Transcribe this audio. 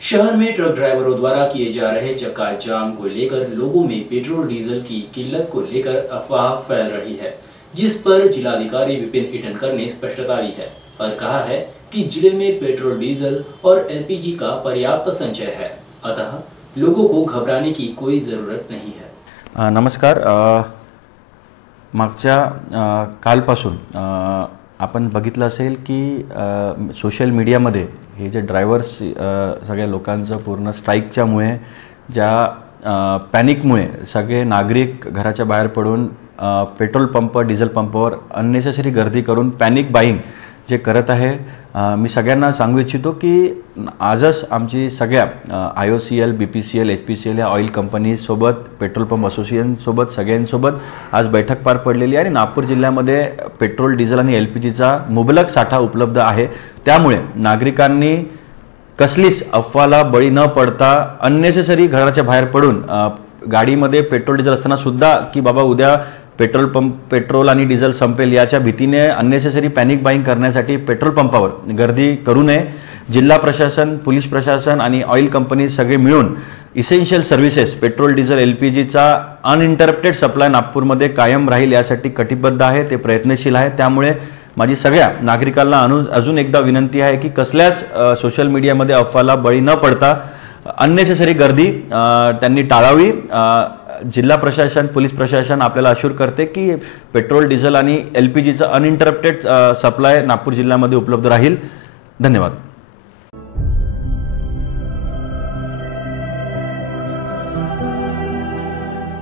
शहर में ट्रक ड्राइवरों द्वारा किए जा रहे चक्का जाम को लेकर लोगों में पेट्रोल डीजल की किल्लत को लेकर अफवाह फैल रही है, जिस पर जिलाधिकारी विपिन ईटनकर ने स्पष्टता दी है और कहा है कि जिले में पेट्रोल डीजल और एलपीजी का पर्याप्त संचय है, अतः लोगों को घबराने की कोई जरूरत नहीं है। नमस्कार। मागच्या कालपासून आपण बघितलं असेल की सोशल मीडियामध्ये हे जे ड्रायव्हर्स सगळ्या लोकांचं पूर्ण स्ट्राईकच्यामुळे ज्या पॅनिकमुळे सगळे नागरिक घराच्या बाहेर पडून पेट्रोल पंप डिझेल पंपावर अननेसेसरी गर्दी करून पॅनिक बाईंग जे करत आहे, मी सगळ्यांना सांगू इच्छितो की आजच आमची सगळ्या IOCL, BPCL, HPCL या ऑइल कंपनीसोबत, पेट्रोल पंप असोसिएशनसोबत सगळ्यांसोबत आज बैठक पार पडलेली आहे आणि नागपूर जिल्ह्यामध्ये पेट्रोल डिझेल आणि LPGचा मुबलक साठा उपलब्ध आहे। त्यामुळे नागरिकांनी कसलीच अफवाला बळी न पडता अननेसेसरी घराच्या बाहेर पडून गाडीमध्ये पेट्रोल डिझेल असताना सुद्धा की बाबा उद्या पेट्रोल आणि डिझेल संपेल याच्या भीतीने अननेसेसरी पॅनिक बाईंग करण्यासाठी पेट्रोल पंपावर गर्दी करू नये। जिल्हा प्रशासन, पोलीस प्रशासन आणि ऑइल कंपनी सगळे मिळून इसेन्शियल सर्व्हिसेस पेट्रोल डिझेल LPGचा अनइंटरप्टेड सप्लाय नागपूरमध्ये कायम राहील यासाठी कटिबद्ध आहे, ते प्रयत्नशील आहे। त्यामुळे माझी सगळ्या नागरिकांना अजून एकदा विनंती आहे की कसल्याच सोशल मीडियामध्ये अफवाला बळी न पडता अननेसेसरी गर्दी त्यांनी टाळावी। जिल्हा प्रशासन, पोलीस प्रशासन आपल्याला अश्योर करते की पेट्रोल डिझेल आणि LPGचा अनइंटरप्टेड सप्लाय नागपूर जिल्ह्यामध्ये उपलब्ध राहील। धन्यवाद।